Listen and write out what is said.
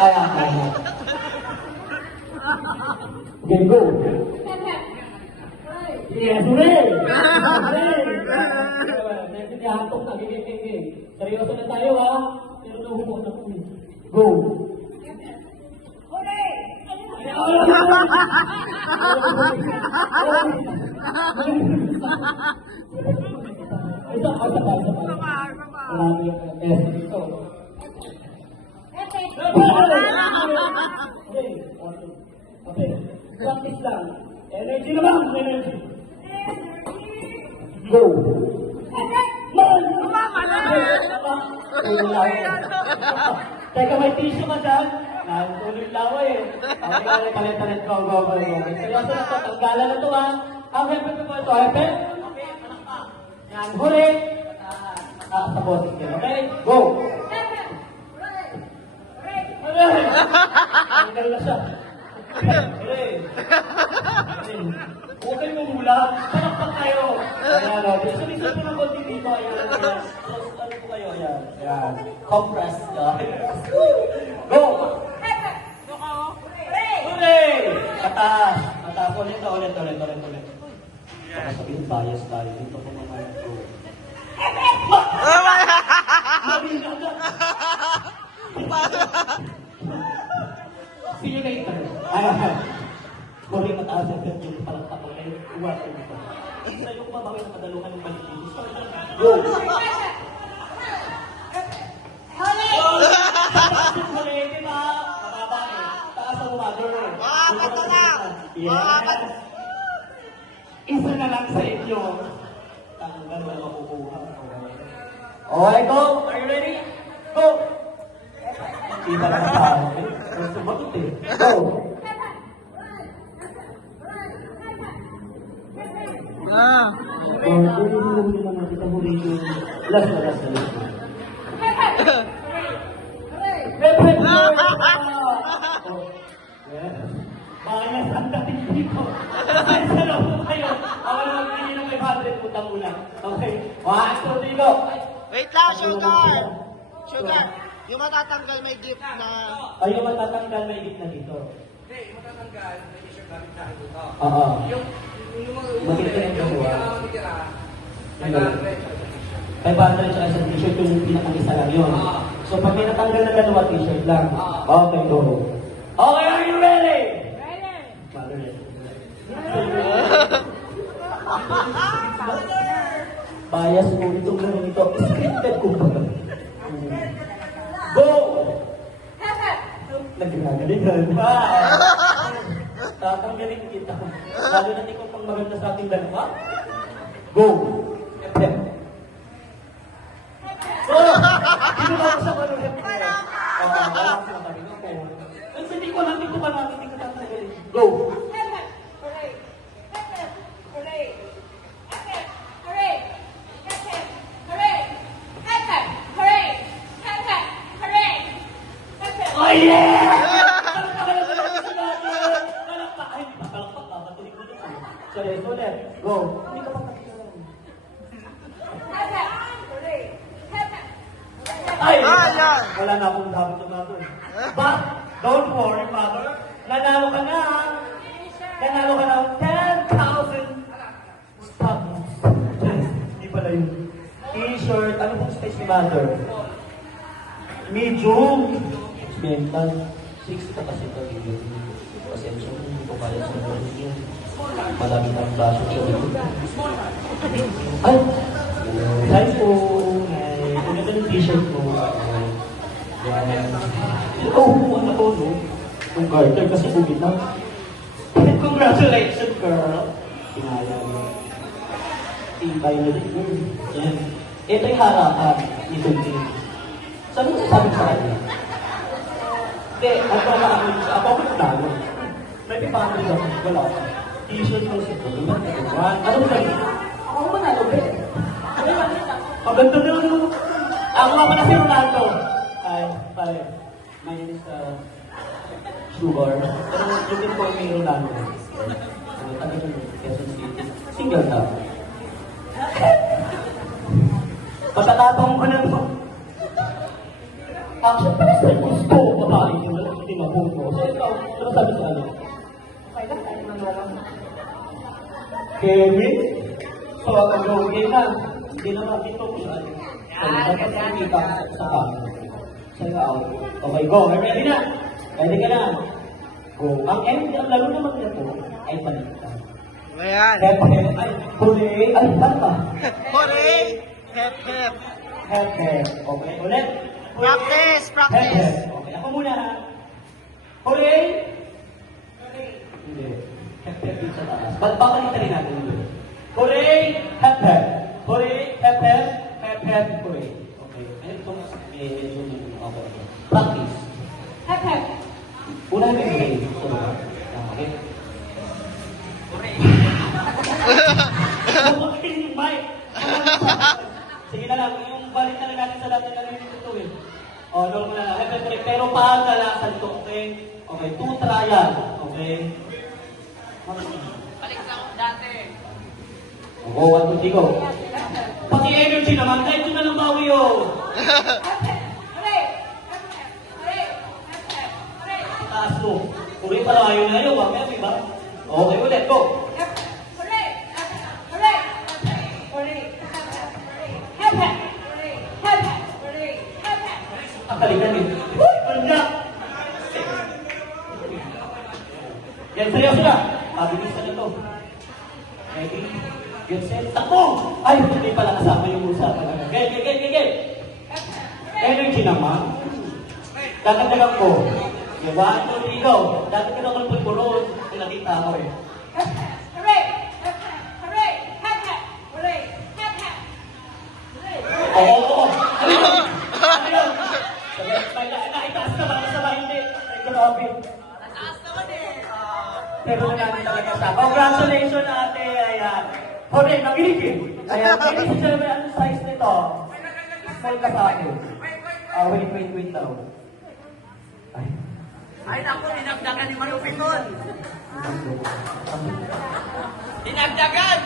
Kaya. Okay, go. Yes, hooray! Nagsidihantok na, gigit-gigit. Seryoso na tayo, ha? Pero nahuhukot ako. Go! Hooray! Isa pa. Marami yung dito. Okay. Practice lang. Energy naman! Energy! Go! Teka, may tissue ka dyan? Tuloy laway eh. Okay, talit-talit ko. Go. Seryoso na to. Tanggalan na to ha. Ang hepe po ito. Hepe? Okay, malakpak. Yan, huli. Sa boses din. Okay? Go! Tanggal na siya. Huwag kayo mamula. Palakpak kayo. Ayan, o. Sumisip ko ng konti dito. Ayan. Close ano po kayo. Ayan. Compress. Go! Hooray! Mataas. Ulit. Baka sabihin bias tayo. Dito ko mamaya. Go. See you later. Sorry, mataas ang ganda yung palakpak ko. Iwasan ko. Sa iyo kumabawin na madalungan ng balik dito. Go! Huli! Huli, di ba? Mababa eh. Taas ang mother. Ito na! Yes. Isa na lang sa inyo. Tanggal na makukuha. Okay, go! Are you ready? Go! Kita lang sa akin. Sumagot eh. Go! Pwede naman natin ang huli yung last na. Bayas ang dating dito. Ay, salaw po kayo. Ako naman hindi ng 500 putang ulang. Okay. 1, 2, 3, go. Wait lang, Sugar! Sugar, yung matatanggal may gift na... Ay, yung matatanggal may gift na dito. Hindi, yung matatanggal, may t-shirt gamit sa akin dito. Oo. Yung Makita yung dalawa. matitira, 500 tsaka isang t-shirt yung pinakang-isa lang yun. So, pag may natanggal na dalawa t-shirt lang. Okay, go. Okay, are you ready? Ready. Bias mo itong ganun ito. Scripted ko ba? Go! Nagagalingan. Tatanggalin kita. Lalo na ikaw pang maganda sa ating dalawa. Go! Epem. Oh! Hindi ba ako sa kanong wala ko sinasabi ko. Kasi hindi ko lang, hindi ko tatanggalin. Go! Oh yeah! Sorry, ulit. Go. Hindi ka pa pakikilan. Ay! Wala na akong dapat na ito. But, don't worry, mother. Nanalo ka na. Nanalo ka ng 10,000 stop. Hindi pala yun. T-shirt. Ano pong space ni mother? Medium. Mental. 6 ka kasi ito. Pasensya mo. Hindi ko kaya sa mga malapit ang baso sa likod. Ay! Hi po! Hi! Ang ganda ng t-shirt mo. Yan. Upuan ako, no? Yung garter kasi bugit na. Congratulations, girl! Pinaya mo. Tibay na din, girl. Yan. Ito yung harapan ni Tunti. Saan mo sasabi sa kanya? Hindi, ako ko nagdalo. May pipamili ako. Wala ako. T-shirt ko sa ito. Ano ba yun? Ako mo manalo, be. Maganda na yun. Ako nga pala si Ronaldo. Ay, pare. My name is Sugar. Pero you can call me Ronaldo. Taga ng Quezon City. Single na. Pagkatapang ko na to. Actually, parang sa gusto ko babae ko na hindi mabuto. So, ikaw, ano sabi sa ano? Okay lang, tayo manolo. Kevin? So, ano, hindi na. Hindi na makito ko siya. Yan. Kita sa kanya. So, ikaw, okay, go. Ready na? Ready ka na? Go. Ang end, ang laro naman nito ay palitan. Ayan. Hep, hep, ay, huli, ay, tama. Hore! Hep, hep. Hep, hep. Okay, ulit. Practice, Hep, practice. hep. Okay, ako muna ha. Hooray! Hindi. Hep, hep din sa taas. Babalitan rin natin yun. Hooray! Hep, hep. Hooray! Hep, hep. Hep, hep. Hooray. Okay. Ayun, ito mas medyo okay. Practice. Hep, hep. Una yung hooray. Okay. Okay, yung mic. Sige na lang, yung balik na lang natin sa dati na rin ito eh. O, normal na lang. Pero pagkalasan ito, okay? Okay, 2 trial, okay? Balik sa dati. O, 1, 2, 3, go. Pati energy naman, kahit yun na lang bawi yun. Hooray! Hooray! Hooray! Taas mo. Huli pala ayaw na yun, mamaya, diba? Okay, ulit, go. Hooray! Hooray! Hooray! Hep, hep! Hep, hep! Hooray! Hep, hep! Ang kalikan eh. Kanya! Yan, seryoso na. Pabilisan na to. Ready? Get set. Takbo! Ay, hindi pala kasama yung usapan. Get! Energy naman. Dadagdagan ko. Yung 1, 2, 3, go. Dadagdagan ko ng pulpuro. Nakita ko eh. Hooray! Hep, hep! Hooray! Hep, hep! Hooray! Hep, hep! Oo. Ano yun? Nakitaas na ba? Masama hindi. Ay, grabe. Nataas naman eh. Pero namin talaga siya. Congratulations, ate. Ayan. Hooray, nakilig eh. Ayan. Ladies and gentlemen, anong size nito? Small ka sa akin. Wait daw. Ay. Ay, naku, dinagdagan ni Manupit nun. Dinagdagan!